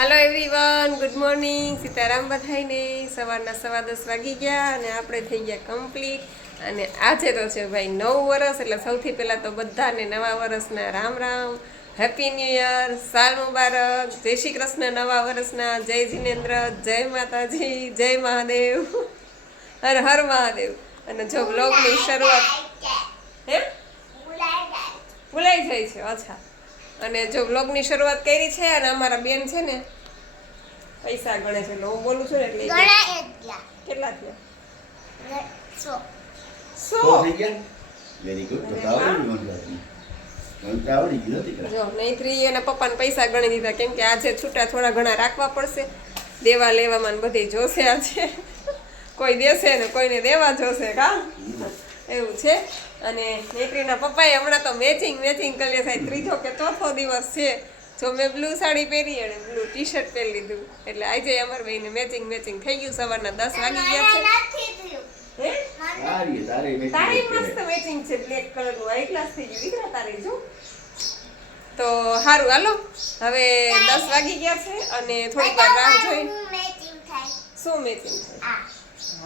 Hello everyone good morning Sitaram બધાઈને સવારના સવા દસ વાગી ગયા અને આપણે થઈ ગયા કમ્પ્લીટ અને આજે તો છે ભાઈ નવ વર્ષ એટલે સૌથી પહેલાં તો બધાને નવા વર્ષના Ram Ram happy new year સાલ મુબારક જય શ્રી કૃષ્ણ નવા વર્ષના જય જિનેન્દ્ર જય માતાજી જય મહાદેવ. હર હર મહાદેવ. અને જો બ્લોગની શરૂઆત હે? ભૂલાઈ જાય છે અચ્છા. અને જો બ્લોગની શરૂઆત કરી છે અને અમારા બેન છે ને પૈસા ગણે છે હું બોલું છું ને એટલે કેટલા થયા? સો. સો? થઈ ગયા? વેરી ગુડ તો આવડી ગયું જો નૈત્રી પપ્પાને પૈસા ગણી દીધા કેમ કે આજે છૂટા થોડા ઘણા રાખવા પડશે. દેવા લેવામાં ને બધી જોશે આજે. કોઈ દેશે ને કોઈને દેવા જોશે કા એવું છે. અને નૈત્રીના પપ્પાએ હમણાં તો મેચિંગ મેચિંગ કરીએ સાહેબ ત્રીજો કે ચોથો દિવસ છે. જો મેં બ્લુ સાડી પહેરી અને બ્લુ ટી શર્ટ પહેરી લીધું. એટલે આજે અમાર ભાઈને મેચિંગ મેચિંગ થઈ ગયું. સવારના દસ વાગી ગયા છે. હે? તારી. મસ્ત મેચિંગ છે બ્લેક કલરનું હાઈ ક્લાસ થઈ ગયું દીકરા તારી જો. તો સારું હાલો. હવે દસ વાગી ગયા છે અને થોડીક વાર રાહ જોઈ. શું મેચિંગ છે હા.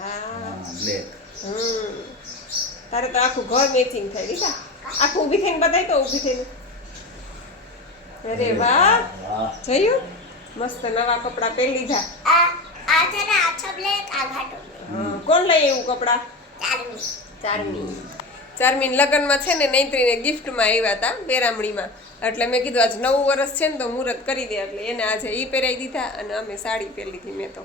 હા બ્લેક હમ. તારે તો આખું ઘર મેચિંગ થાય દીકરા આખું ઊભી થઈને બતાવી તો ઊભી થઈને. અરે વાહ. જોયું? મસ્ત નવા કપડાં પહેરી લીધા. આ આ છે ને આછો બ્લેક આ ઘાટો. કોણ લઈ એવું કપડાં? ચારમી. ચારમી. ચારમીન લગ્નમાં છે ને નૈત્રીને ગિફ્ટમાં આવ્યા હતા બેરામણીમાં. એટલે મેં કીધું આજ નવું વર્ષ છે ને તો મુહૂર્ત કરી દે. એટલે એને આજે એ પહેરાવી દીધા અને અમે સાડી પહેરી લીધી મેં તો.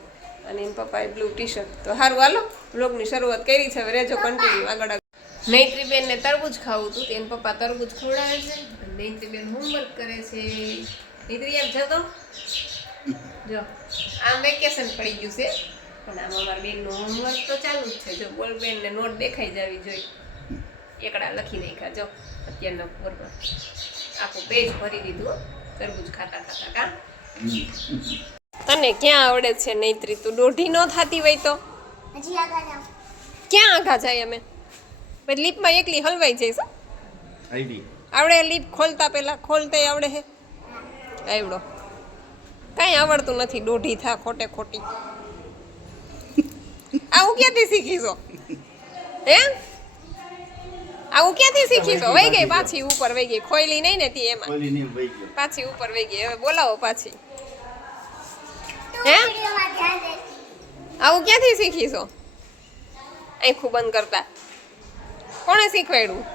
અને એના પપ્પાએ બ્લુ ટી શર્ટ તો સારું હાલો બ્લોગની શરૂઆત કરી છે. હવે રેજો કન્ટિન્યુ આગળ આગળ. નૈત્રીબેનને તરબૂચ ખાવું હતું તો પપ્પા તરબૂચ ખવડાવે છે. અને નૈત્રીબેન હોમવર્ક કરે છે. નૈત્રી એમ જતો? જો આમ વેકેશન પડી ગયું છે. પણ આમ અમારા બેનનું હોમવર્ક તો ચાલુ જ છે. જો બોલ બેનને નોટ દેખાઈ જવી જોઈએ. એકડા લખી નાખ્યા. જો અત્યારના પોરમાં આખું પેજ ભરી દીધું. તરબૂજ ખાતા ખાતા કા? તને ક્યાં આવડે છે નૈત્રી તું દોઢી ન થતી હોય તો? ક્યાં આઘા જાય અમે? પછી લીપમાં એકલી હલવાઈ જઈશ હો. આવડે લીપ ખોલતા પહેલા ખોલતે આવડે હે. આવડો. કાંઈ આવડતું નથી દોઢી થા ખોટે ખોટી. આવું ક્યાંથી શીખીશો? હે? આવું ક્યાંથી શીખીશો? વહી ગઈ પાછી ઉપર વહી ગઈ. ખોયલી નહીં ને તી એમાં. પાછી ઉપર વહી ગઈ. હવે બોલાવો પાછી. હે? આવું ક્યાંથી શીખીશો? આખું બંધ કરતા. કોણે શીખવાડ્યું?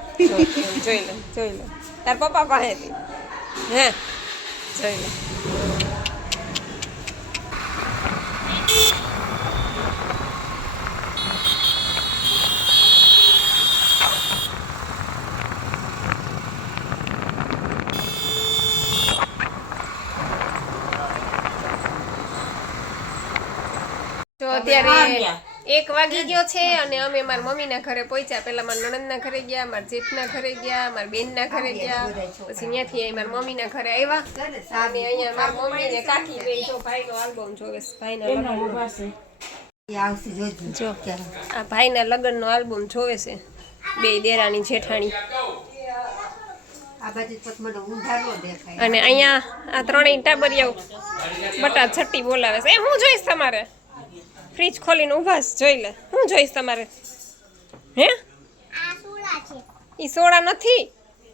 જોઈ લે જોઈ લે. તાર પપ્પા પાસેથી હે? જોઈ લે. અત્યારે એક વાગી ગયો છે અને અમે મારા મમ્મીના ઘરે પહોંચ્યા. પેલા મારા નણંદના ઘરે ગયા મારા જેઠના ઘરે ગયા મારા બેનના ઘરે ગયા. પછી ત્યાંથી અહીં મારા મમ્મીના ઘરે આવ્યા. અને અહીંયા મારા મમ્મી ને કાકી બેન જો ભાઈનો આલ્બમ જોવે છે. ભાઈના જો આ ભાઈના લગ્નનો આલ્બમ જોવે છે. બે દેરાણી જેઠાણી. અને અહીંયા આ ત્રણેય ટાબરિયાઓ બટા છટ્ટી બોલાવે છે. એ હું જોઈશ તમારે. ફ્રીજ ખોલીને ઊભા જોઈ લે. હું જોઈશ તમારે? હે? એ સોડા ઈ સોડા નથી.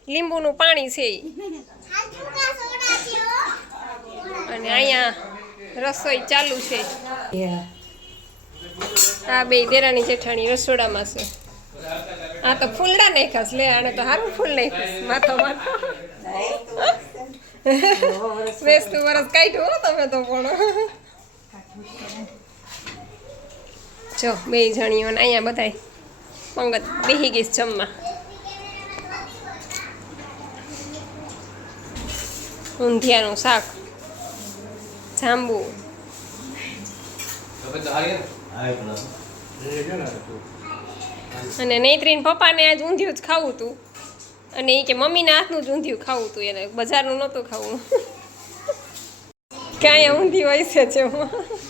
લીંબુનું પાણી છે અને અહીંયા રસોઈ ચાલુ છે. આ બે દેરાની જેઠાણી રસોડામાં છે. આ તો ફૂલડા નહીં ખાસ લે આને તો સારું ફૂલ નાખ્યું માથો માથો. બેસતું વરસ કાઢ્યું તમે તો પણ. જો બે જણીઓ ને અહીંયા બધાય પંગત બેહી ગઈ જમવા. ઊંધિયાનું શાક જાંબુ. અને નૈત્રીન પપ્પાને આજ ઊંધિયું જ ખાવું હતું અને એ કે મમ્મીના હાથનું જ ઊંધિયું ખાવું હતું એને બજારનું નહોતું ખાવું. ક્યાંય ઊંધિયું હોય છે જેમાં? હું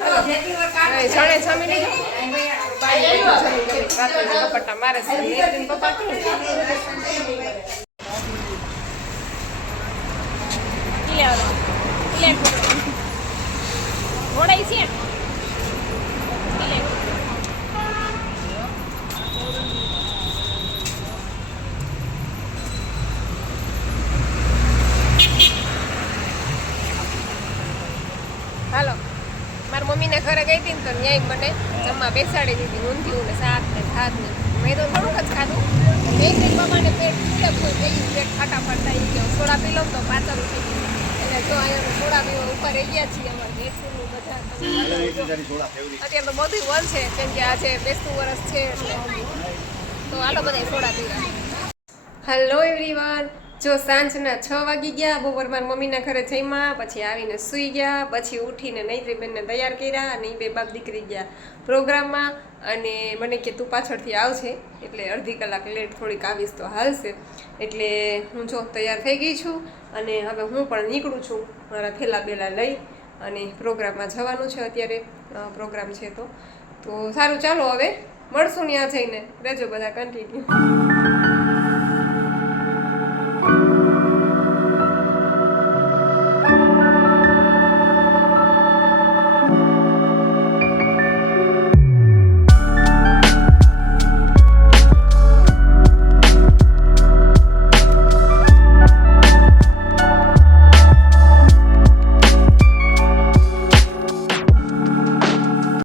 જણે જમી લીધું? લીધું. મારે છે નૈત્રીન પપ્પા ક્યાં? ઈ લેવાનો. સિલેક્ટ ઘોડાઈ છે સિલેક્ટ હાલો મારી મમ્મીના ઘરે ગઈ હતી ને તો ન્યાય મને જમવા બેસાડી દીધી, ઊંધિયું ને શાક ને ભાત ને. મેં તો થોડુંક જ ખાધું. એક એક બાબાને પેટ ફૂલે ફૂલ થઈ ગયું પેટ ફાટાફાટ થઈ ગયું સોડા પી લઉં તો પાતળું થઈ ગયું એટલે જો અહીંયા થોડા પીવા ઉપર રહી ગયા છીએ અમારે બેસવાનું બધા. અત્યારે તો બધું વન છે, કેમ કે આજે બેસતું વરસ છે તો હાલો બધા સોડા પીવા હેલો એવરીવન જો સાંજના છ વાગી ગયા, બપોર મારા મમ્મીના ઘરે જઈમાં પછી આવીને સૂઈ ગયા, પછી ઉઠીને નૈત્રીબેનને તૈયાર કર્યા અને એ બે બાપ દીકરી ગયા પ્રોગ્રામમાં. અને મને કે તું પાછળથી આવશે એટલે અડધી કલાક લેટ થોડીક આવીશ તો હાલશે. એટલે હું જો તૈયાર થઈ ગઈ છું અને હવે હું પણ નીકળું છું, મારા થેલા બેલા લઈ અને પ્રોગ્રામમાં જવાનું છે અત્યારે પ્રોગ્રામ છે તો. તો સારું, ચાલો હવે, મળશું ત્યાં જઈને. રહેજો બધા કન્ટિન્યુ